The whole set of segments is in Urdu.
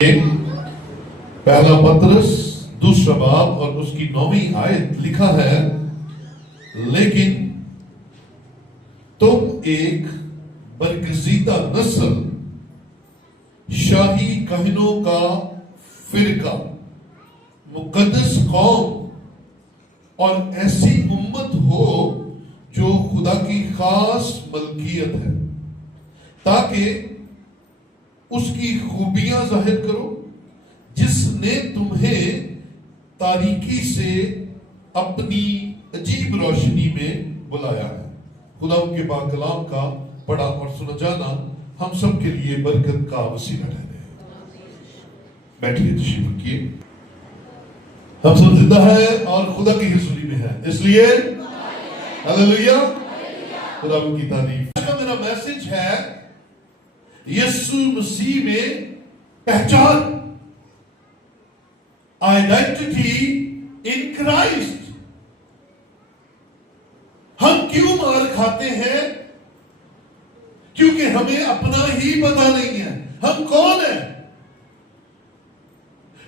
پہلا پطرس دوسرا باب اور اس کی 9ویں آیت لکھا ہے، لیکن تم ایک برگزیدہ نسل، شاہی کہنوں کا فرقہ، مقدس قوم اور ایسی امت ہو جو خدا کی خاص ملکیت ہے، تاکہ اس کی خوبیاں ظاہر کرو جس نے تمہیں تاریکی سے اپنی عجیب روشنی میں بلایا ہے۔ خدا ان کے پاک کلام کا پڑھا اور سنا جانا ہم سب کے لیے برکت کا وسیلہ ٹھہرے۔ بیٹھیے، تشریف رکھیے۔ ہم سب زندہ ہیں اور خدا کی حضوری میں ہیں، اس لیے ہلیلویا، خدا ان کی تعریف۔ آج کا میرا میسج ہے یسوع مسیح میں پہچان، آئیڈینٹی ان کرائسٹ۔ ہم کیوں مار کھاتے ہیں؟ کیونکہ ہمیں اپنا ہی پتہ نہیں ہے ہم کون ہیں۔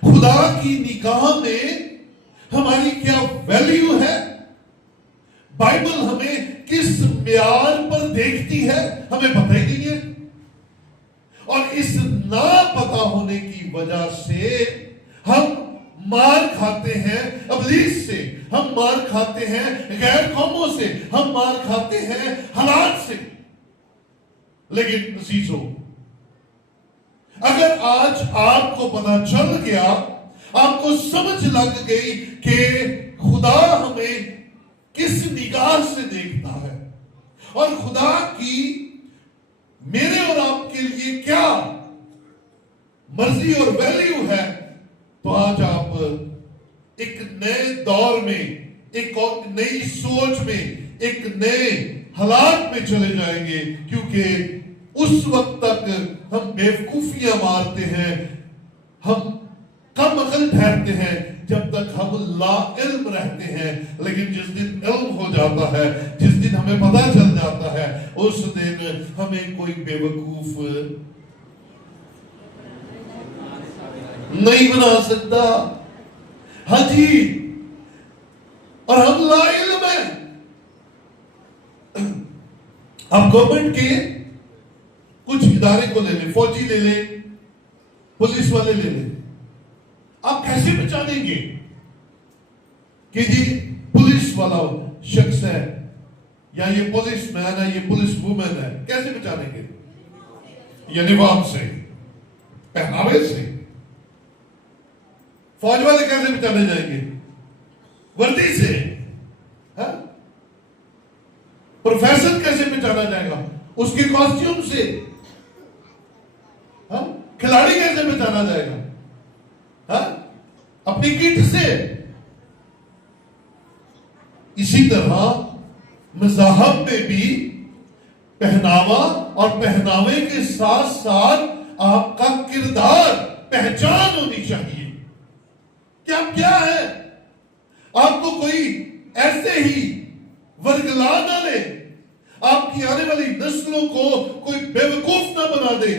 خدا کی نگاہ میں ہماری کیا ویلیو ہے؟ بائبل ہمیں کس معیار پر دیکھتی ہے ہمیں پتہ ہی نہیں ہے، اور اس نا پتہ ہونے کی وجہ سے ہم مار کھاتے ہیں ابلیس سے، ہم مار کھاتے ہیں غیر قوموں سے، ہم مار کھاتے ہیں حالات سے۔ لیکن عزیزو، اگر آج آپ کو پتہ چل گیا، آپ کو سمجھ لگ گئی کہ خدا ہمیں کس نگاہ سے دیکھتا ہے اور خدا کی میرے اور آپ کے لیے کیا مرضی اور ویلیو ہے، تو آج آپ ایک نئے دور میں، ایک اور نئی سوچ میں، ایک نئے حالات میں چلے جائیں گے۔ کیونکہ اس وقت تک ہم بیوقوفیاں مارتے ہیں، ہم کم عقل ٹھہرتے ہیں جب تک ہم لا علم رہتے ہیں، لیکن جس دن علم ہو جاتا ہے، جس دن ہمیں پتہ چل جاتا ہے، اس دن ہمیں کوئی بے وقوف نہیں بنا سکتا۔ ہاں جی، اور ہم لا علم ہیں۔ اب گورنمنٹ کے کچھ ادارے کو لے لیں، فوجی لے لیں، پولیس والے لے لیں، آپ کیسے پہچانیں گے کہ جی پولیس والا شخص ہے یا یہ پولیس مین ہے، یہ پولیس وومن ہے؟ کیسے پہچانیں گے؟ یونیفارم سے، پہناوے سے۔ فوج والے کیسے پہچانے جائیں گے؟ وردی سے۔ پروفیسر کیسے پہچانا جائے گا؟ اس کے کاسٹیوم سے۔ کھلاڑی کیسے پہچانا جائے گا؟ اپنی کٹ سے۔ اسی طرح مذاہب میں بھی پہناوا اور پہناوے کے ساتھ ساتھ آپ کا کردار، پہچان ہونی چاہیے کہ آپ کیا ہے۔ آپ کو کوئی ایسے ہی ورگلا نہ لے، آپ کی آنے والی نسلوں کو کوئی بے وقوف نہ بنا دے۔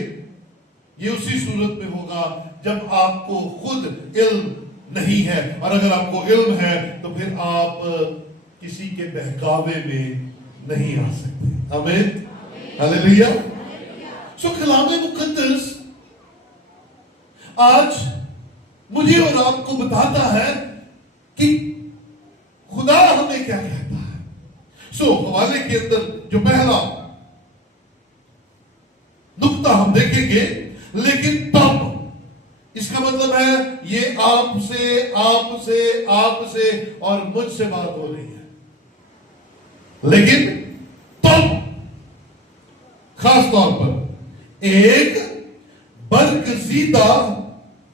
یہ اسی صورت میں ہوگا جب آپ کو خود علم نہیں ہے، اور اگر آپ کو علم ہے تو پھر آپ کسی کے بہکاوے میں نہیں آ سکتے۔ آمین، ہلیلویا۔ سو کلام مقدس آج مجھے اور آپ کو بتاتا ہے کہ خدا ہمیں کیا کہتا ہے۔ سو حوالے کے اندر جو پہلا نقطہ ہم دیکھیں گے، لیکن تب، اس کا مطلب ہے یہ آپ سے، آپ سے، آپ سے اور مجھ سے بات ہو رہی ہے۔ لیکن تب خاص طور پر ایک برگزیدہ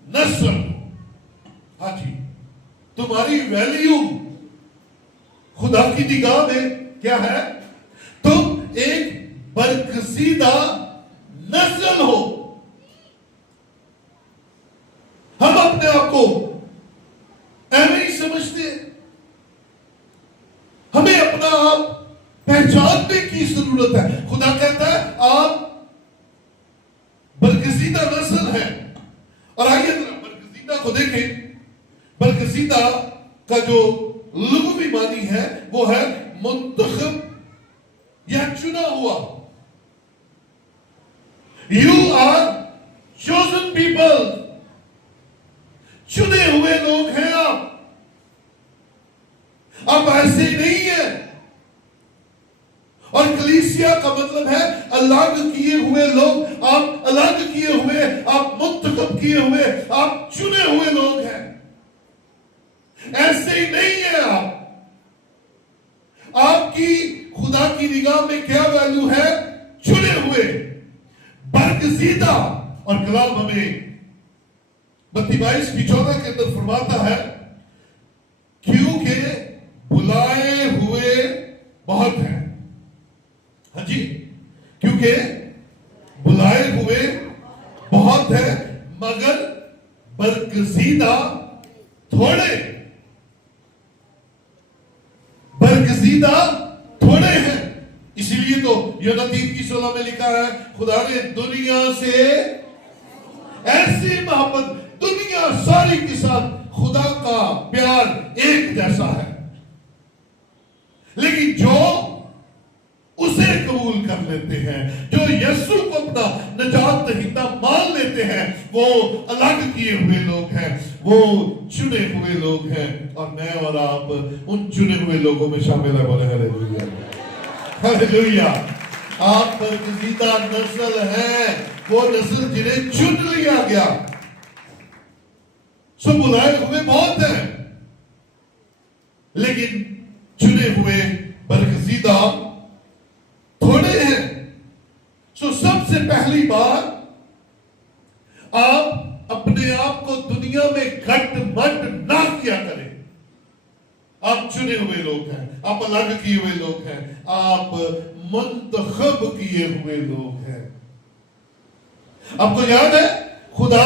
نسل۔ ہاں جی، تمہاری ویلیو خدا کی نگاہ میں کیا ہے؟ تم ایک برگزیدہ نسل ہو۔ ہم اپنے آپ کو ایسے ہی سمجھتے ہیں، ہمیں اپنا آپ پہچاننے کی ضرورت ہے۔ خدا کہتا ہے آپ برگزیدہ نسل ہیں، اور آئیے ذرا برگزیدہ کو دیکھیں. برگزیدہ کا جو لغوی معنی ہے وہ ہے منتخب یا چنا ہوا. You are chosen people. چنے ہوئے لوگ ہیں آپ. آپ ایسے نہیں ہیں. اور کلیسیا کا مطلب ہے الگ کیے ہوئے لوگ. آپ الگ کیے ہوئے, آپ منتخب کیے ہوئے, آپ چنے ہوئے لوگ ہیں. ایسے ہی نہیں ہیں آپ. آپ کی خدا کی نگاہ میں کیا ویلیو ہے؟ چنے ہوئے, برگزیدہ. اور کلام ہمیں متی 22:14 کے اندر فرماتا ہے کیونکہ بلائے ہوئے بہت ہیں. ہاں جی, کیونکہ بلائے ہوئے بہت ہیں مگر برگزیدہ تھوڑے. برگزیدہ تھوڑے ہیں. اسی لیے تو یوحنا 3:16 میں لکھا ہے خدا نے دنیا سے ایسی محبت, دنیا ساری کے ساتھ خدا کا پیار ایک جیسا ہے, لیکن جو اسے قبول کر لیتے ہیں, جو یسوع کو اپنا نجات دہندہ مان لیتے ہیں, وہ الگ کیے ہوئے لوگ ہیں, وہ چنے ہوئے لوگ ہیں. اور میں اور آپ ان چنے ہوئے لوگوں میں شامل ہے. بولے ہاللیلویا, ہاللیلویا. آپ برگزیدہ نسل ہیں, وہ نسل جنہیں چن لیا گیا. سو بلائے ہوئے بہت ہیں لیکن چنے ہوئے برگزیدہ تھوڑے ہیں. سو سب سے پہلی بات, آپ اپنے آپ کو دنیا میں گھٹ مٹ نہ کیا کریں. آپ چنے ہوئے لوگ ہیں, آپ الگ کیے ہوئے لوگ ہیں, آپ منتخب کیے ہوئے لوگ ہیں. آپ کو یاد ہے خدا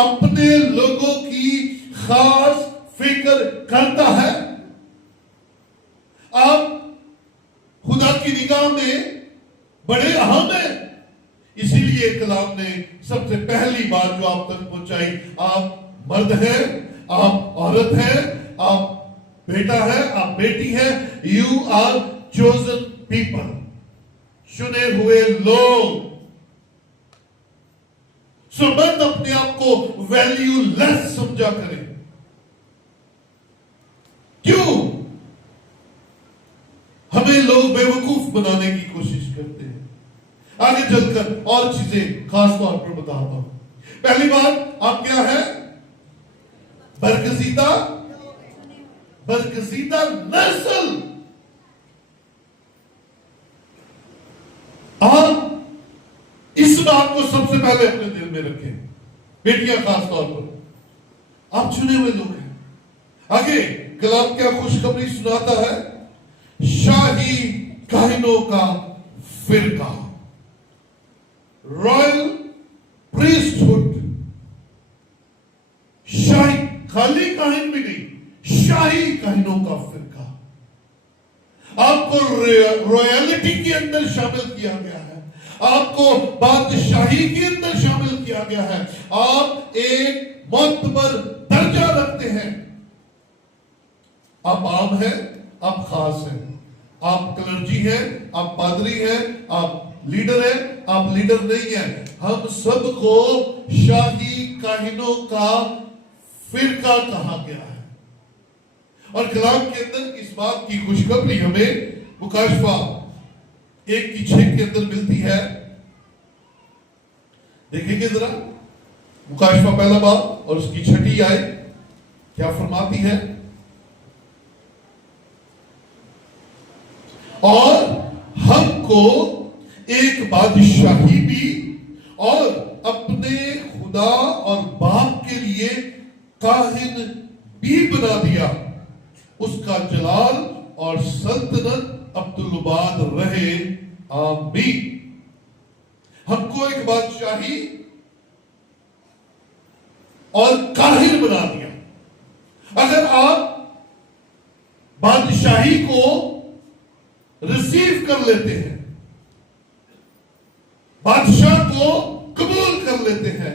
اپنے لوگوں کی خاص فکر کرتا ہے. آپ خدا کی نگاہ میں بڑے اہم ہیں. اسی لیے کلام نے سب سے پہلی بات جو آپ تک پہنچائی, آپ مرد ہیں, آپ عورت ہیں, آپ بیٹا ہے, آپ بیٹی ہے. You are chosen people. چنے ہوئے لوگ. سو مت اپنے آپ کو ویلیو لیس سمجھا کریں. کیوں؟ ہمیں لوگ بے وقوف بنانے کی کوشش کرتے ہیں. آگے چل کر اور چیزیں خاص طور پر بتاتا ہوں. پہلی بات آپ کیا ہے؟ برگزیدہ نسل. آپ اس بات کو سب سے پہلے اپنے دل میں رکھیں. بیٹیاں خاص طور پر, آپ چنے ہوئے لوگ ہیں. آگے کلام کیا خوشخبری سناتا ہے؟ شاہی کاہنوں کا فرقہ, رائل پریسٹہڈ. شاہی, خالی کاہن بھی نہیں, شاہی کاہنوں کا فرقہ. آپ کو رویلٹی کے اندر شامل کیا گیا ہے, آپ کو بادشاہی کے اندر شامل کیا گیا ہے. آپ ایک معتبر درجہ رکھتے ہیں. آپ عام ہیں, آپ خاص ہیں, آپ کلرجی ہیں, آپ پادری ہیں, آپ لیڈر ہیں, آپ لیڈر نہیں ہیں. ہم سب کو شاہی کاہنوں کا فرقہ کہا گیا ہے. اور کلام کے اندر اس بات کی خوشخبری ہمیں مکاشفہ 1:6 کے اندر ملتی ہے. دیکھیں گے ذرا مکاشفہ پہلا باب اور اس کی 6 آیت کیا فرماتی ہے. اور ہم کو ایک بادشاہی بھی اور اپنے خدا اور باپ کے لیے کاہن بھی بنا دیا. اس کا جلال اور سلطنت عبدالآباد رہے, آمین. ہم کو ایک بادشاہی اور کاہن بنا دیا. اگر آپ بادشاہی کو ریسیو کر لیتے ہیں, بادشاہ کو قبول کر لیتے ہیں,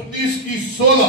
19:16,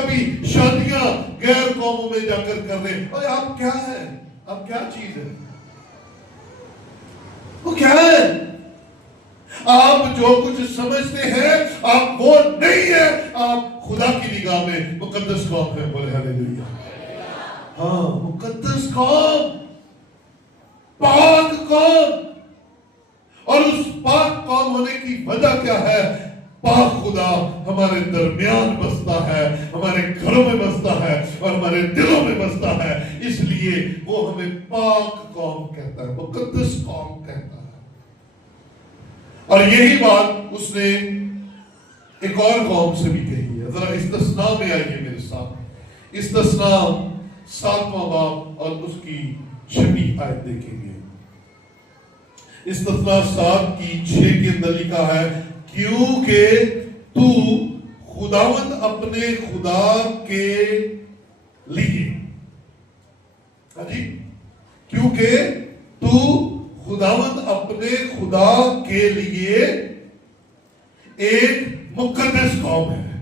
کبھی شادیاں غیر قوموں میں جا کر رہے ہیں. اور آپ کیا ہے؟ آپ کیا چیز ہے؟ وہ کیا ہے؟ آپ جو کچھ سمجھتے ہیں آپ وہ نہیں ہے. آپ خدا کی نگاہ میں مقدس قوم ہے. بولے ہاللیلویا. ہاں، مقدس قوم، پاک قوم. اور اس پاک قوم ہونے کی وجہ کیا ہے؟ پاک خدا ہمارے درمیان بستا ہے، ہمارے گھروں میں بستا ہے اور ہمارے دلوں میں بستا ہے. اس لیے وہ ہمیں پاک قوم کہتا ہے، مقدس قوم کہتا ہے. اور یہی بات اس نے ایک اور قوم سے بھی کہی ہے. ذرا استثناء میں آئیے میرے ساتھ. استثناء 7واں باب اور اس کی 6 آیت دیکھیں گے. استثناء 7:6 کے اندر لکھا ہے، کیونکہ تو خداوند اپنے خدا کے لیے، ہاں جی، کیونکہ تو خداوند اپنے خدا کے لیے ایک مقدس قوم ہے.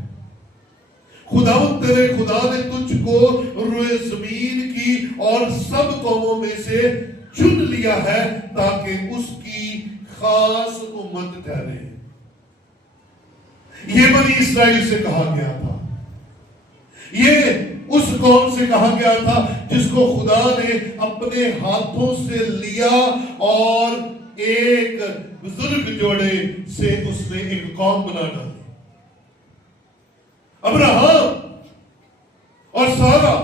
خداوند تیرے خدا نے تجھ کو روئے زمین کی اور سب قوموں میں سے چن لیا ہے تاکہ اس کی خاص امت ٹھہرے. یہ بنی اسرائیل سے کہا گیا تھا. یہ اس قوم سے کہا گیا تھا جس کو خدا نے اپنے ہاتھوں سے لیا اور ایک بزرگ جوڑے سے اس نے ایک قوم بنا ڈالی. ابراہم اور سارا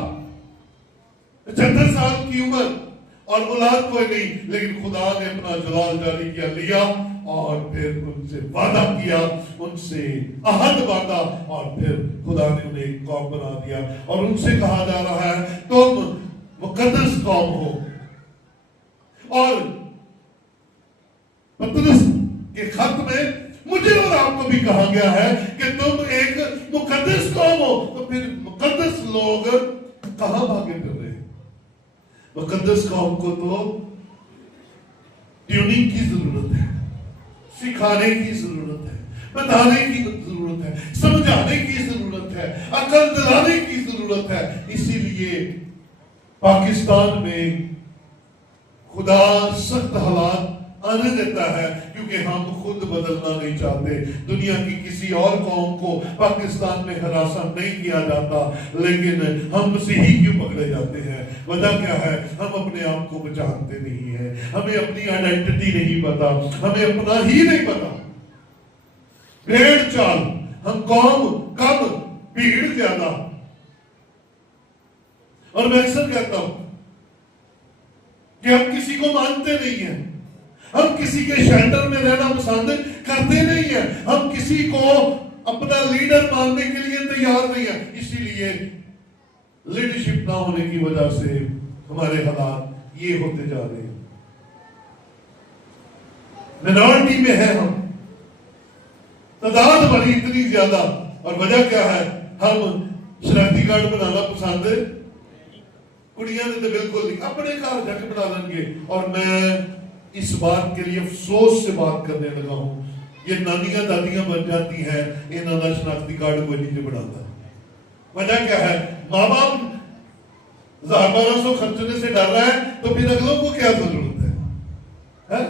75 سال کی عمر اور اولاد کوئی نہیں، لیکن خدا نے اپنا جلال جاری کیا، لیا اور پھر ان سے وعدہ کیا، ان سے عہد باندھا اور پھر خدا نے انہیں ایک قوم بنا دیا. اور ان سے کہا جا رہا ہے تم مقدس قوم ہو. اور پترس کے خط میں مجھے اور آپ کو بھی کہا گیا ہے کہ تم ایک مقدس قوم ہو. تو پھر مقدس لوگ کہاں بھاگے پھر رہے ہیں؟ مقدس قوم کو تو ٹیوننگ کی ضرورت ہے، سکھانے کی ضرورت ہے، بتانے کی ضرورت ہے، سمجھانے کی ضرورت ہے، عقل دلانے کی ضرورت ہے. اسی لیے پاکستان میں خدا سخت حالات آنے دیتا ہے کیونکہ ہم خود بدلنا نہیں چاہتے. دنیا کی کسی اور قوم کو پاکستان میں ہراساں نہیں کیا جاتا، لیکن ہم مسیحی کیوں پکڑے جاتے ہیں؟ وجہ کیا ہے؟ ہم اپنے آپ کو پہچانتے نہیں ہیں، ہمیں اپنی آئیڈینٹی نہیں پتا، ہمیں اپنا ہی نہیں پتا. بھیڑ چال، ہم قوم کم بھیڑ زیادہ. اور میں اکثر کہتا ہوں کہ ہم کسی کو مانتے نہیں ہیں، ہم کسی کے شیلٹر میں رہنا پسند کرتے نہیں ہیں، ہم کسی کو اپنا لیڈر ماننے کے لیے تیار نہیں ہیں. اسی لیے لیڈرشپ نہ ہونے کی وجہ سے ہمارے حالات یہ ہوتے جا رہے ہیں. مینورٹی میں ہے، ہم تعداد ہماری اتنی زیادہ. اور وجہ کیا ہے؟ ہم شناختی کارڈ بنانا پسند ہے. کڑیاں نے تو بالکل نہیں، اپنے گھر جا کے بنا لیں گے. اور میں اس بات کے لیے افسوس سے بات کرنے لگا ہوں، یہ نانیاں دادیاں بن جاتی ہیں، انہوں نے شناختی کارڈ کوئی نہیں بناتا. وجہ کیا ہے؟ ماں باپ 1200 خرچنے سے ڈر رہا ہے تو پھر اگلوں کو کیا ضرورت ہے؟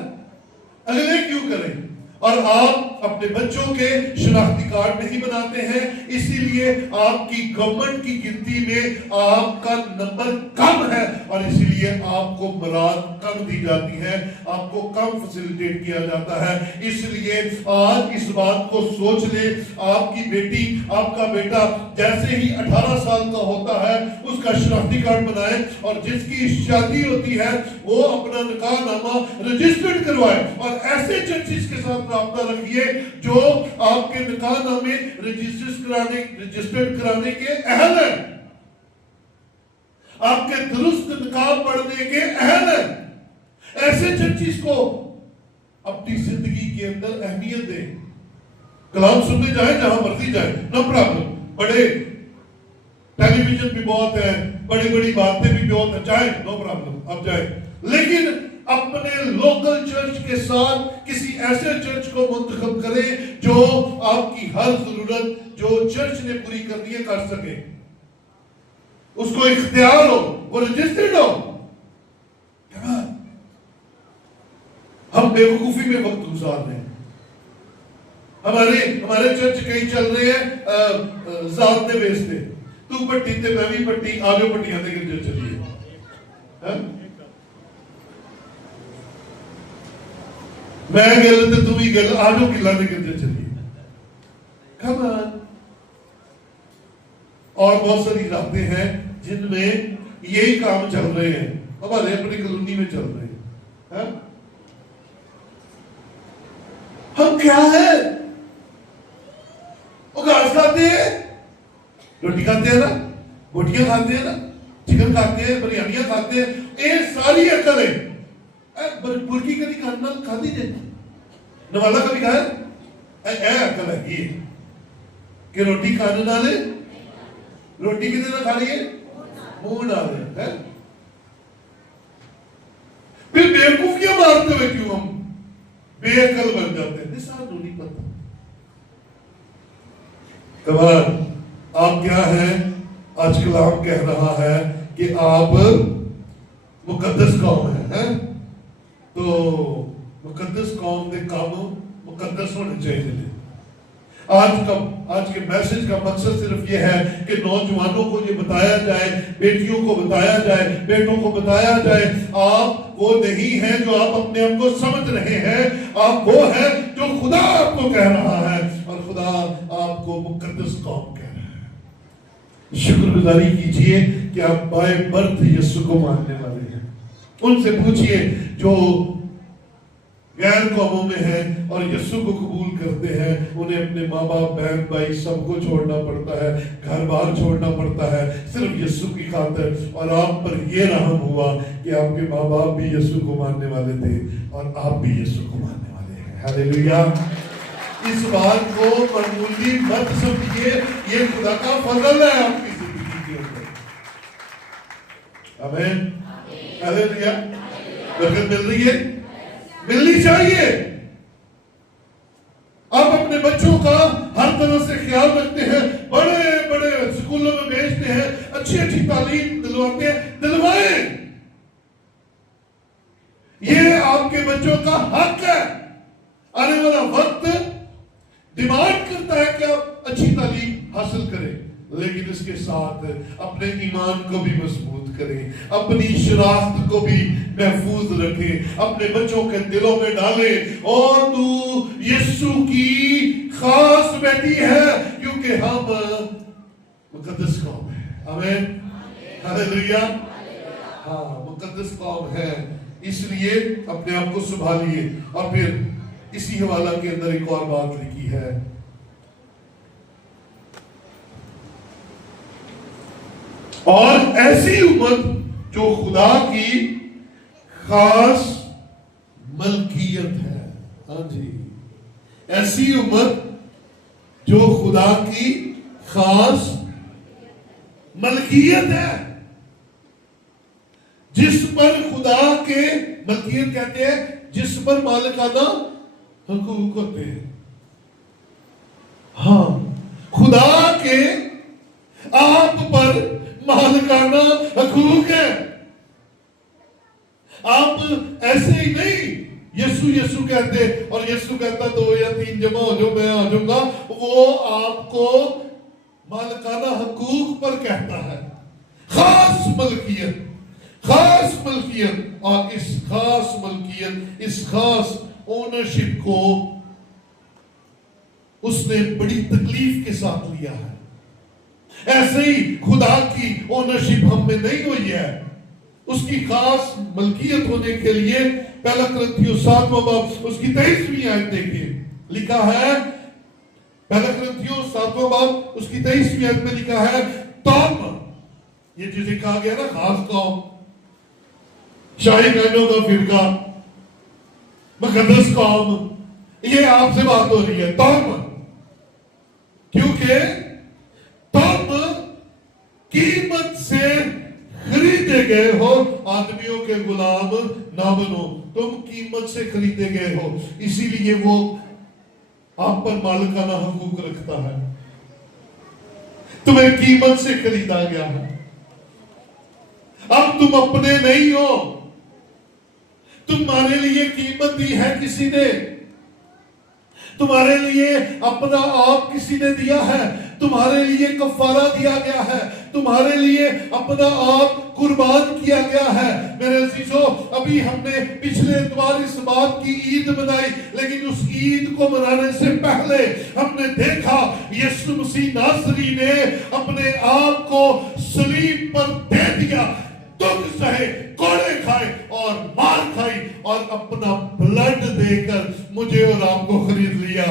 اگلے کیوں کریں؟ اور آپ اپنے بچوں کے شناختی کارڈ نہیں بناتے ہیں، اسی لیے آپ کی گورنمنٹ کی گنتی میں آپ کا نمبر کم ہے اور اسی لیے آپ کو مراد کم دی جاتی ہے، آپ کو کم فیسیلیٹیٹ کیا جاتا ہے. اس لیے آج اس بات کو سوچ لیں، آپ کی بیٹی، آپ کا بیٹا جیسے ہی 18 سال کا ہوتا ہے اس کا شناختی کارڈ بنائے اور جس کی شادی ہوتی ہے وہ اپنا نکاح نامہ رجسٹرڈ کروائے. اور ایسے چرچز کے ساتھ رابطہ رکھیے جو آپ کے نکاح نامے رجسٹرڈ کرانے کے اہل ہیں، آپ کے درست نکاح پڑھنے کے اہل ہیں. ایسے چرچز کو اپنی زندگی کے اندر اہمیت دیں. کلام سننے جائیں، جہاں مرضی جائیں، نو پرابلم. بڑے ٹیلی ویژن بھی بہت ہے، بڑی بڑی باتیں بھی بہت ہیں، جائیں، نو پرابلم، آپ جائیں. لیکن اپنے لوکل چرچ کے ساتھ کسی ایسے چرچ کو منتخب کریں جو آپ کی ہر ضرورت جو چرچ نے پوری کرنی ہے کر سکے. اس کو اختیار ہو، وہ رجسٹرڈ ہو. ہم بے وقوفی میں وقت گزار رہے ہیں. ہمارے چرچ کہیں چل رہے ہیں ذات دے بیس پہ، تو پٹی تے میں بھی پٹی، آجو پٹیاں دے گرجے چلیے. میں گل تے تو بھی گل، آجو کلا دے گرجے چلیے. کم آن. اور بہت ساری راتیں ہیں جن میں یہی کام چل رہے ہیں، ہمارے اپنی کالونی میں چل رہے ہیں. ہم کیا ہے؟ وہ گھاس کھاتے ہیں، روٹی کھاتے ہیں نا، بوٹیاں کھاتے ہیں نا، چکن کھاتے ہیں، بریانیاں کھاتے ہیں. یہ ساری عقل ہے. برکی کبھی کھانا کھاتی جائے، نوالا کبھی کھایا؟ اے عقل ہے یہ کہ روٹی کھانے ڈالے، روٹی کتنے نہ کھانی ہے، منہ ڈالے. پھر بیوقوفیاں مارتے ہوئے کیوں ہم بے عقل بن جاتے ہیں؟ نثار کو نہیں پتا. کمال آپ کیا ہیں؟ آج کلام کہہ رہا ہے کہ آپ مقدس قوم ہیں. تو مقدس قوم کے کام مقدس ہونے چاہیے. آج کے میسج کا مقصد صرف یہ ہے کہ نوجوانوں کو یہ بتایا جائے، بیٹیوں کو بتایا جائے، بیٹوں کو بتایا جائے، آپ وہ نہیں ہیں جو آپ اپنے آپ کو سمجھ رہے ہیں، آپ وہ ہیں جو خدا آپ کو کہہ رہا ہے، اور خدا آپ کو مقدس قوم کہہ رہا ہے. شکر گزاری کیجئے کہ آپ بائے برتھ یسوع کو ماننے والے ہیں. ان سے پوچھئے جو غیر قوموں میں ہیں اور یسوع کو قبول کرتے ہیں، انہیں اپنے ماں باپ، بہن بھائی سب کو چھوڑنا پڑتا ہے، گھر بار چھوڑنا پڑتا ہے صرف یسوع کی خاطر. اور آپ پر یہ رحم ہوا کہ آپ کے ماں باپ بھی یسوع کو ماننے والے تھے اور آپ بھی یسوع کو ماننے والے ہیں. ہاللیلویا. اس بات کو معمولی مت سمجھیے، یہ خدا کا فضل ہے آپ کی زندگی کے اندر. آمین. ہاللیلویا. برکت مل رہی ہے، ملنی چاہیے. آپ اپنے بچوں کا ہر طرح سے خیال رکھتے ہیں، بڑے بڑے اسکولوں میں بھیجتے ہیں، اچھی اچھی تعلیم دلواتے ہیں، دلوائیں. یہ آپ کے بچوں کا حق ہے. آنے والا وقت ڈیمانڈ کرتا ہے کہ آپ اچھی تعلیم حاصل کریں، لیکن اس کے ساتھ اپنے ایمان کو بھی مضبوط کریں، اپنی شناخت کو بھی محفوظ رکھیں، اپنے بچوں کے دلوں میں ڈالیں اور تو یسوع کی خاص بیٹی ہے، کیونکہ ہم مقدس قوم ہیں. آمین. ہاللیلویا. ہاں مقدس قوم ہے، اس لیے اپنے آپ کو سنبھالیے. اور پھر اسی حوالہ کے اندر ایک اور بات لکھی ہے، اور ایسی امت جو خدا کی خاص ملکیت ہے. ہاں جی، ایسی امت جو خدا کی خاص ملکیت ہے، جس پر خدا کے ملکیت کہتے ہیں جس پر مالکانہ حقوق ہوتے ہیں. ہاں خدا کے آپ پر مالکانہ حقوق ہے. آپ ایسے ہی نہیں یسوع یسوع کہتے اور یسوع کہتا 2 یا 3 جمع ہو جو میں آ جاؤں گا. وہ آپ کو مالکانہ حقوق پر کہتا ہے. خاص ملکیت، خاص ملکیت. اور اس خاص ملکیت، اس خاص اونرشپ کو اس نے بڑی تکلیف کے ساتھ لیا ہے. ایسے ہی خدا کی اونرشپ ہم میں نہیں ہوئی ہے. اس کی خاص ملکیت ہونے کے لیے پہلا کرنتھیوں 7واں باب اس کی 23ویں آیت دیکھیے. لکھا ہے پہلا کرنتھیوں 7واں باب اس کی 23ویں آیت میں لکھا ہے تم، یہ جسے کہا گیا نا خاص قوم، شاہی بہنوں کا فرقہ، مقدس قوم، یہ آپ سے بات ہو رہی ہے. تم، کیونکہ تم قیمت سے خریدے گئے ہو، آدمیوں کے غلام نہ بنو. تم قیمت سے خریدے گئے ہو، اسی لیے وہ آپ پر مالکانہ حقوق رکھتا ہے. تمہیں قیمت سے خریدا گیا ہے. اب تم اپنے نہیں ہو، تمہارے لیے قیمت دی ہے کسی نے، تمہارے لیے اپنا آپ کسی نے دیا ہے، تمہارے لیے کفارہ دیا گیا ہے، تمہارے لیے اپنا آپ قربان کیا گیا ہے۔ میرے عزیزو، ابھی ہم نے پچھلے اتوار اس بات کی عید منائی، لیکن اس عید کو منانے سے پہلے ہم نے دیکھا یسوع مسیح ناصری نے اپنے آپ کو صلیب پر دے دیا، دکھ سہے، کوڑے کھائے اور مار کھائی، اور اپنا بلڈ دے کر مجھے اور آپ کو خرید لیا،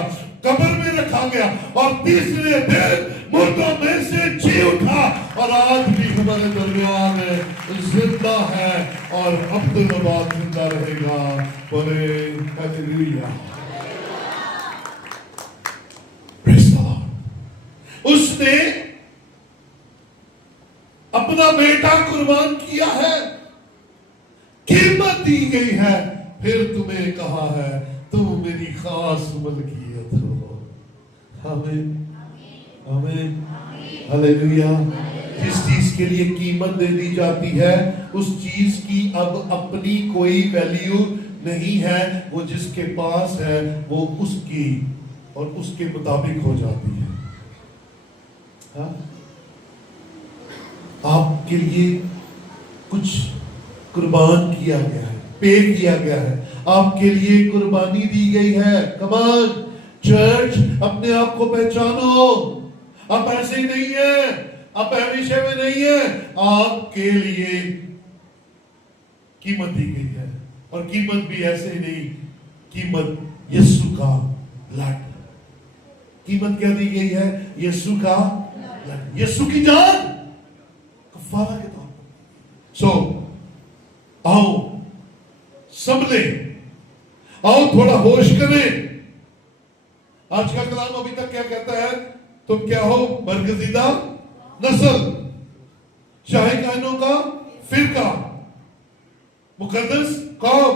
قبر میں رکھا گیا، اور تیسرے دن مردوں میں سے جی اٹھا، اور آج بھی ہمارے درمیان زندہ ہے اور ابدالآباد زندہ رہے گا۔ بولے ہلیلویا، پریز دی لارڈ۔ اس نے اپنا بیٹا قربان کیا ہے، قیمت دی گئی ہے، پھر تمہیں کہا ہے تم میری خاص ملکیت ہو۔ آمین آمین ہلیلویا۔ جس چیز کے لیے قیمت دے دی جاتی ہے اس چیز کی اب اپنی کوئی ویلیو نہیں ہے، وہ جس کے پاس ہے وہ اس کی اور اس کے مطابق ہو جاتی ہے۔ ہاں، آپ کے لیے کچھ قربان کیا گیا ہے، پے کیا گیا ہے، آپ کے لیے قربانی دی گئی ہے۔ کمان چرچ، اپنے آپ کو پہچانو، آپ ایسے ہی نہیں ہیں، آپ ہمیشہ میں نہیں ہیں، آپ کے لیے قیمت دی گئی ہے، اور قیمت بھی ایسے ہی نہیں، قیمت یسوع کا بلڈ۔ قیمت کیا دی گئی ہے؟ یسوع کا بلڈ، یسوع کی جان کفارہ کے طور پر۔ سو آؤ سنبھلیں، آؤ تھوڑا ہوش کریں۔ آج کا کلام ابھی تک کیا کہتا ہے؟ تم کیا ہو؟ برگزیدہ نسل، شاہی کہنوں کا فرقہ، مقدس قوم،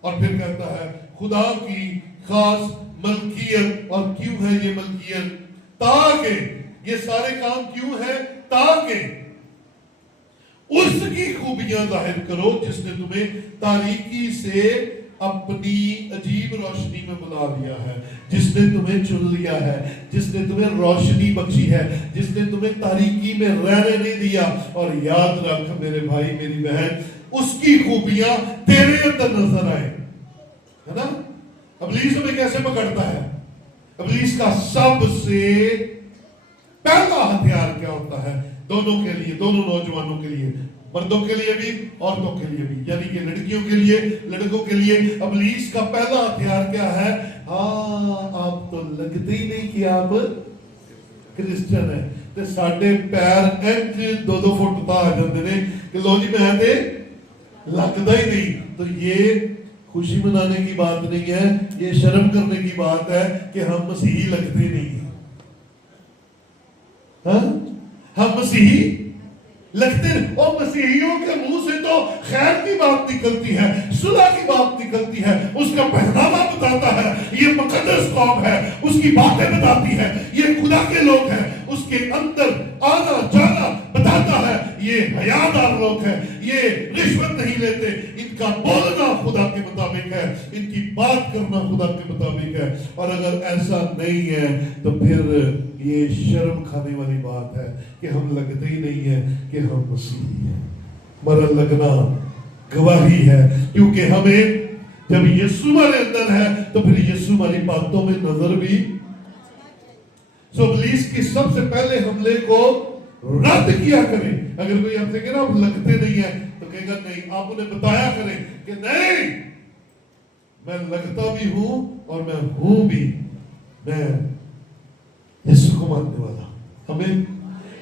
اور پھر کہتا ہے خدا کی خاص ملکیت۔ اور کیوں ہے یہ ملکیت؟ تاکہ یہ سارے کام کیوں ہے؟ تاکہ اس کی خوبیاں ظاہر کرو جس نے تمہیں تاریکی سے اپنی عجیب روشنی میں بلا لیا ہے، جس نے تمہیں چن لیا ہے، جس نے تمہیں روشنی بخشی ہے، جس نے تمہیں تاریکی میں رہنے نہیں دیا۔ اور یاد رکھ میرے بھائی میری بہن، اس کی خوبیاں تیرے اندر نظر آئے، ہے نا؟ ابلیس ہمیں کیسے پکڑتا ہے؟ ابلیس کا سب سے پہلا ہتھیار کیا ہوتا ہے؟ دونوں کے لیے، دونوں نوجوانوں کے لیے، مردوں کے لیے بھی عورتوں کے لیے بھی، یعنی کہ لڑکیوں کے لیے لڑکوں کے لیے، ابلیس کا پہلا ہتھیار کیا ہے؟ ہاں، آپ تو لگتے ہی نہیں کہ آپ کرسچن ہیں، تے ساڈے پیر انج 2-2 فٹ تا آ جاندے نے کہ لو جی میں تے لگتا ہی نہیں۔ تو یہ خوشی منانے کی بات نہیں ہے، یہ شرم کرنے کی بات ہے کہ ہم مسیحی لگتے نہیں ہیں۔ ہاں، ہم مسیحی لگتے ہیں، اور مسیحیوں کے منہ سے تو خیر کی بات نکلتی ہے، صلح کی بات نکلتی ہے، اس کا پہناوا بتاتا ہے یہ مقدس قوم ہے، اس کی باتیں بتاتی ہے یہ خدا کے لوگ ہیں، اس کے اندر آنا جانا بتاتا ہے یہ حیادار لوگ ہیں، یہ رشوت نہیں لیتے، ان کا بولنا خدا کے مطابق ہے، ان کی بات کرنا خدا کے مطابق ہے۔ اور اگر ایسا نہیں ہے تو پھر یہ شرم کھانے والی بات ہے کہ ہم لگتے ہی نہیں ہیں کہ ہم مسیحی ہیں۔ مرا لگنا گواہی ہے، کیونکہ ہمیں جب یسوع ہمارے اندر ہے تو پھر یسوع ہماری باتوں میں نظر بھی۔ سو ابلیس کی سب سے پہلے حملے کو رد کیا کریں۔ اگر کوئی ہم سے کہے نا آپ لگتے نہیں ہیں تو کہے گا نہیں، آپ انہیں بتایا کریں کہ نہیں، میں لگتا بھی ہوں اور میں ہوں بھی، میں یسوع کو ماننے والا، ہمیں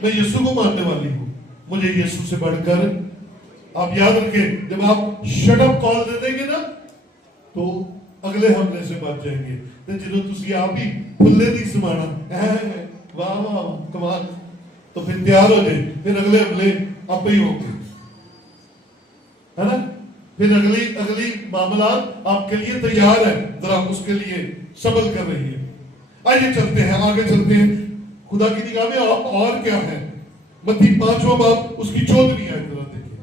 میں یسوع کو ماننے والی ہوں، مجھے یسوع سے بڑھ کر۔ آپ یاد رکھیں جب آپ شٹ اپ کال دے دیں گے نا تو اگلے حملے سے بچ جائیں گے۔ تو جنہوں تسی آپ ہی پھلے نہیں سمانا واہ واہ کمال، تو پھر تیار ہو جائیں، پھر اگلے حملے آپ ہی ہوں گے، ہے نا؟ پھر اگلی معاملات آپ کے لیے تیار ہے، ذرا اس کے لیے صبر کر رہی ہے۔ آئیے چلتے ہیں، آگے چلتے ہیں۔ خدا کی نگاہ میں اور کیا ہے؟ متی 5واں باب اس کی 14ویں آیت ذرا دیکھیں۔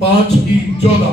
5:14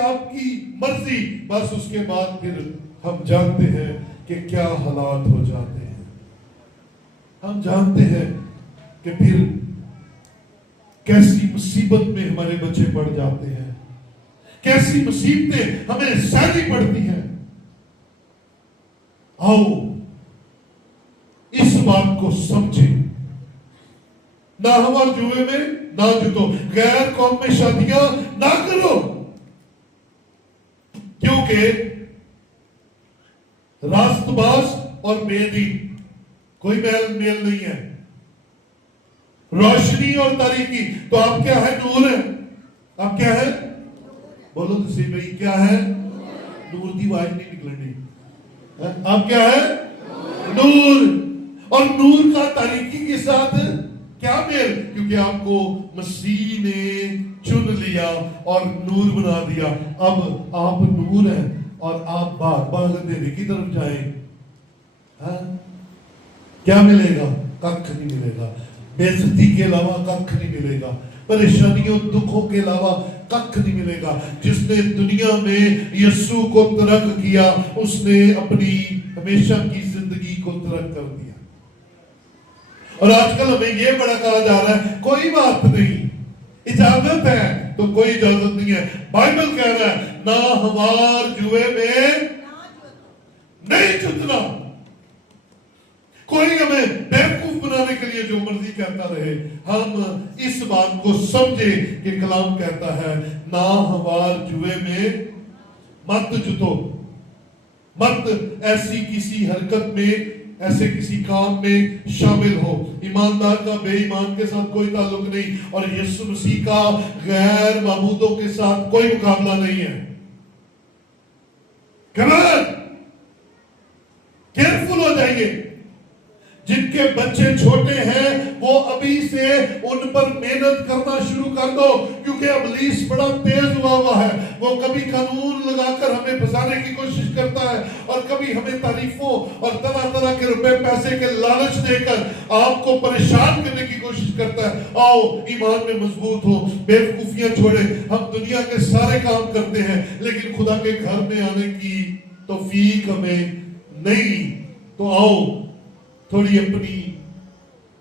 آپ کی مرضی، بس اس کے بعد پھر ہم جانتے ہیں کہ کیا حالات ہو جاتے ہیں. ہم جانتے ہیں کہ پھر کیسی مصیبت میں ہمارے بچے پڑ جاتے ہیں، کیسی مصیبتیں ہمیں سہنی پڑتی ہیں. آؤ اس بات کو سمجھیں، نہ ہمارے جوئے میں نہ جتو، غیر قوم میں شادیاں نہ کرو، کیونکہ راست باز اور بے دین کوئی میل نہیں ہے. روشنی اور تاریکی، تو آپ کیا ہے؟ نور ہے. آپ کیا ہے؟ بولو تو صحیح بھائی، کیا ہے؟ نور کی آواز نہیں نکلنی. آپ کیا ہے؟ نور. اور نور کا تاریکی کے ساتھ کیا میل؟ کیونکہ آپ کو مسیح نے چن لیا اور نور بنا دیا. اب آپ نور ہیں اور آپ بات اندھیرے کی طرف جائیں، کیا ملے گا؟ ککھ نہیں ملے گا. بے عزتی کے علاوہ ککھ نہیں ملے گا، پریشانیوں دکھوں کے علاوہ ککھ نہیں ملے گا. جس نے دنیا میں یسوع کو ترک کیا، اس نے اپنی ہمیشہ کی زندگی کو ترک کر دیا. اور آج کل ہمیں یہ بڑا کہا جا رہا ہے کوئی بات نہیں، اجازت ہے، تو کوئی اجازت نہیں ہے. بائبل کہہ رہا ہے نہ ہمار جوئے میں نہیں جتنا. کوئی ہمیں بیوقوف بنانے کے لیے جو مرضی کہتا رہے، ہم اس بات کو سمجھے کہ کلام کہتا ہے نہ ہمار جوئے میں مت جتو. مت ایسی کسی حرکت میں، ایسے کسی کام میں شامل ہو. ایماندار کا بے ایمان کے ساتھ کوئی تعلق نہیں، اور یسوع مسیح کا غیر معبودوں کے ساتھ کوئی مقابلہ نہیں ہے. کیئرفل ہو جائیے. جن کے بچے چھوٹے ہیں وہ ابھی سے ان پر محنت کرنا شروع کر دو، کیونکہ ابلیس بڑا تیز ہوا ہے. وہ کبھی قانون لگا کر ہمیں پھنسانے کی کوشش کرتا ہے، اور کبھی ہمیں تعریفوں اور طرح طرح کے روپے پیسے کے لالچ دے کر آپ کو پریشان کرنے کی کوشش کرتا ہے. آؤ ایمان میں مضبوط ہو، بیوقوفیاں چھوڑے. ہم دنیا کے سارے کام کرتے ہیں لیکن خدا کے گھر میں آنے کی توفیق ہمیں نہیں. تو آؤ تھوڑی اپنی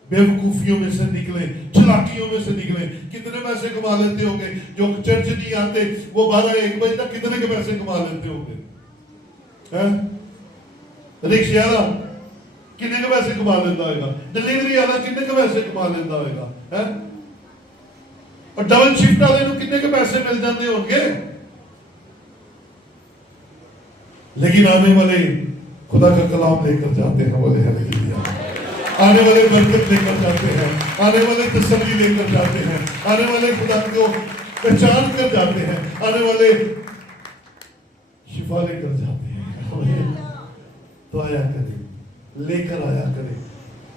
بیوقوفیوں میں سے نکلیں، چلاکیوں میں سے نکلیں. کتنے پیسے کما لیتے ہوں گے جو چرچ نہیں آتے؟ وہ 12-1 بجے تک کتنے کے پیسے کما لیتے ہوں گے؟ رکشے والا کتنے کے پیسے کما لیتا ہوئے گا؟ ڈلیوری والا کتنے کے پیسے کما لیتا ہوئے گا؟ اور ڈبل شفٹ والے کو کتنے کے پیسے مل جاتے ہوں گے؟ لیکن آنے والے خدا کا کلام لے کر جاتے ہیں، بولے ہلیلویا. آنے والے برکت لے کر جاتے ہیں، آنے والے تسلی لے کر جاتے ہیں، آنے والے خدا کو پہچان کر جاتے ہیں، آنے والے شفا لے کر جاتے ہیں. تو آیا کرے، لے کر آیا کرے.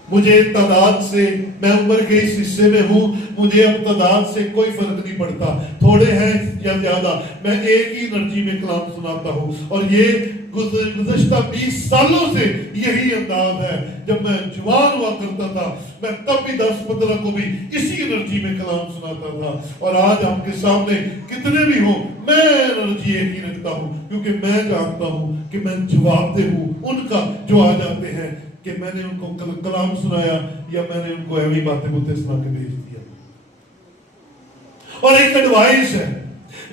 مجھے تعداد سے، میں عمر کے اس حصے میں ہوں، مجھے اب تعداد سے کوئی فرق نہیں پڑتا، تھوڑے ہیں یا زیادہ. میں ایک ہی انرجی میں کلام سناتا ہوں، اور یہ گزشتہ 20 سالوں سے یہی انداز ہے. جب میں جوان ہوا کرتا تھا میں تب بھی 10-15 کو بھی اسی انرجی میں کلام سناتا تھا. اور آج آپ کے سامنے کتنے بھی ہوں میں انرجی ایک ہی رکھتا ہوں، کیونکہ میں جانتا ہوں کہ میں جواب دہ ہوں ان کا جو آ جاتے ہیں کہ میں نے ان کو کلام سنایا یا میں نے ان کو ایوی باتیں سنا کے بھیج دیا. اور ایک ایڈوائس ہے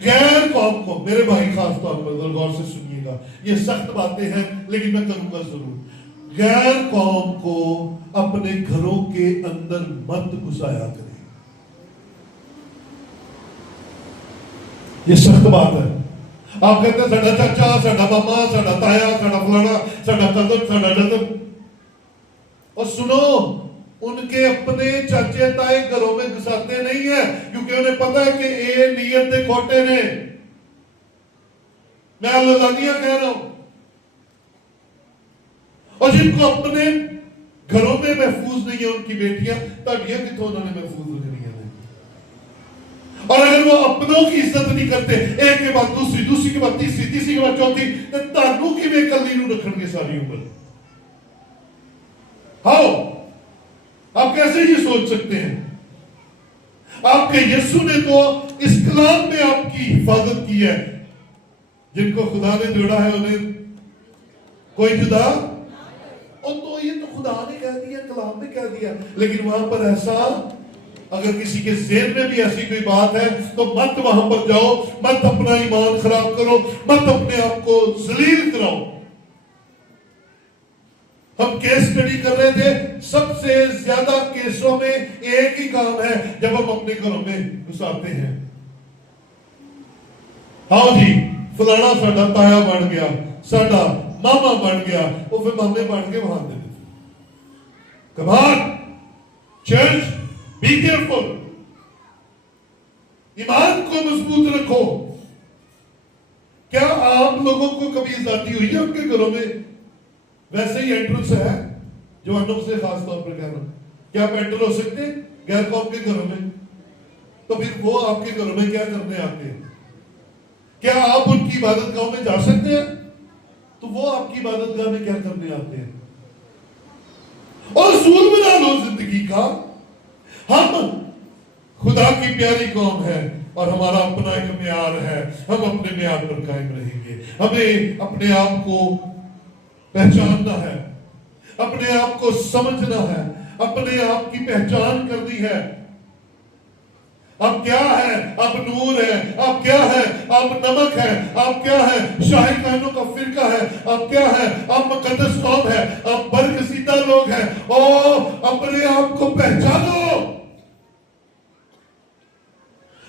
غیر قوم کو، میرے بھائی خاص طور پر غور سے سنیے گا، یہ سخت باتیں ہیں لیکن میں کروں گا ضرور. غیر قوم کو اپنے گھروں کے اندر مت گھسایا کرے. یہ سخت بات ہے. آپ کہتے ہیں ساڈا چاچا، ساڈا ماما، ساڈا تایا، ساڈا فلانا، ساڈا کزن، ساڈا ڈزن. اور سنو، ان کے اپنے چاچے تائے گھروں میں گھساتے نہیں ہیں، کیونکہ انہیں پتا ہے کہ اے نیت دے کھوٹے نے. میں اللہ کہہ رہا ہوں. اور جن کو اپنے گھروں میں محفوظ نہیں ہے ان کی بیٹیاں، تاڑیاں کتوں انہوں نے محفوظ رکھنی ہے. اور اگر وہ اپنوں کی عزت نہیں کرتے، ایک کے بعد دوسری، دوسری کے بعد تیسری، تیسری کے بعد چوتھی، تو تانوں کی میں کلی نو رکھن گے ساری عمر. ہاؤ آپ کیسے یہ سوچ سکتے ہیں؟ آپ کے یسوع نے تو اس کلام میں آپ کی حفاظت کی ہے. جن کو خدا نے جوڑا ہے انہیں کوئی جدا، اور تو یہ تو خدا نے کہہ دیا، کلام نے کہہ دیا، لیکن وہاں پر ایسا، اگر کسی کے ذہن میں بھی ایسی کوئی بات ہے تو مت وہاں پر جاؤ، مت اپنا ایمان خراب کرو، مت اپنے آپ کو ذلیل کراؤ۔ ہم کیس اسٹڈی کر رہے تھے، سب سے زیادہ کیسوں میں ایک ہی کام ہے جب ہم اپنے گھروں میں گھساتے ہیں، ہاں جی فلانا ساڈا تایا بن گیا، ساڈا ماما بن گیا، وہ پھر مامے بن کے وہاں دے دیتے۔ کم آن چرچ، بی کیئرفل، ایمان کو مضبوط رکھو۔ کیا آپ لوگوں کو کبھی ذاتی ہوئی ہے ان کے گھروں میں؟ ویسے ہی انٹرنس ہے جو انوں سے خاص طور پر کہہ رہا ہوں، کیا آپ انٹر ہو سکتے ہیں غیر قوم کے گھروں میں؟ تو پھر وہ آپ کے گھروں میں کیا کرنے آتے ہیں؟ کیا آپ ان کی عبادت گاہ میں جا سکتے ہیں؟ تو وہ آپ کی عبادت گاہ میں کیا کرنے آتے ہیں؟ اور اصول بنا لو زندگی کا، ہم خدا کی پیاری قوم ہے اور ہمارا اپنا ایک معیار ہے، ہم اپنے معیار پر قائم رہیں گے۔ ہمیں اپنے آپ کو پہچاننا ہے، اپنے آپ کو سمجھنا ہے، اپنے آپ کی پہچان کرنی ہے۔ آپ کیا ہے؟ آپ نور ہے، آپ کیا ہے؟ آپ نمک ہے، آپ کیا ہے؟ شاہی کہانوں کا فرقہ ہے، آپ کیا ہے؟ آپ مقدس قوم ہے، آپ برگزیدہ لوگ ہیں۔ او اپنے آپ کو پہچانو،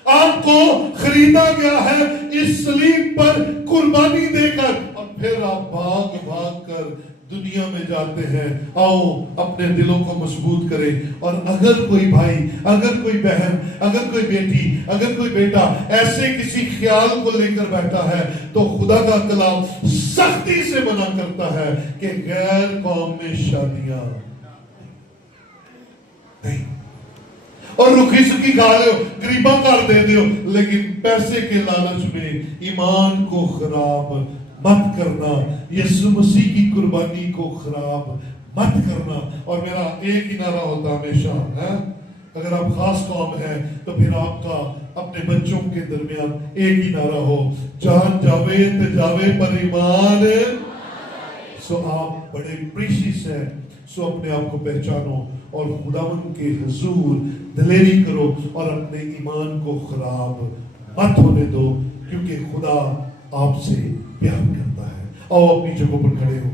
آپ کو خریدا گیا ہے اس صلیب پر قربانی دے کر، اور پھر آپ بھاگ بھاگ کر دنیا میں جاتے ہیں۔ آؤ اپنے دلوں کو مضبوط کریں، اور اگر کوئی بھائی، اگر کوئی بہن، اگر کوئی بیٹی، اگر کوئی بیٹا ایسے کسی خیال کو لے کر بیٹھا ہے تو خدا کا کلام سختی سے منع کرتا ہے کہ غیر قوم میں شادیاں نہیں، اور رکھی سکی کھا لے ہو، غریباں کر دے دے ہو، لیکن پیسے کے لالچ میں ایمان کو خراب مت کرنا، یسوع مسیح کی قربانی کو خراب مت کرنا۔ اور میرا ایک ہی نعرہ ہوتا ہمیشہ ہے، اگر آپ خاص قوم ہیں تو پھر آپ کا اپنے بچوں کے درمیان ایک ہی نعرہ ہو، جان جاوے تے جاوے پر ایمان، سو آپ بڑے پریشیس ہیں، سو اپنے آپ کو پہچانو اور خداوند کے حضور دلیری کرو اور اپنے ایمان کو خراب مت ہونے دو، کیونکہ خدا آپ سے پیار کرتا ہے۔ آؤ اپنی جگہوں پر کھڑے ہو۔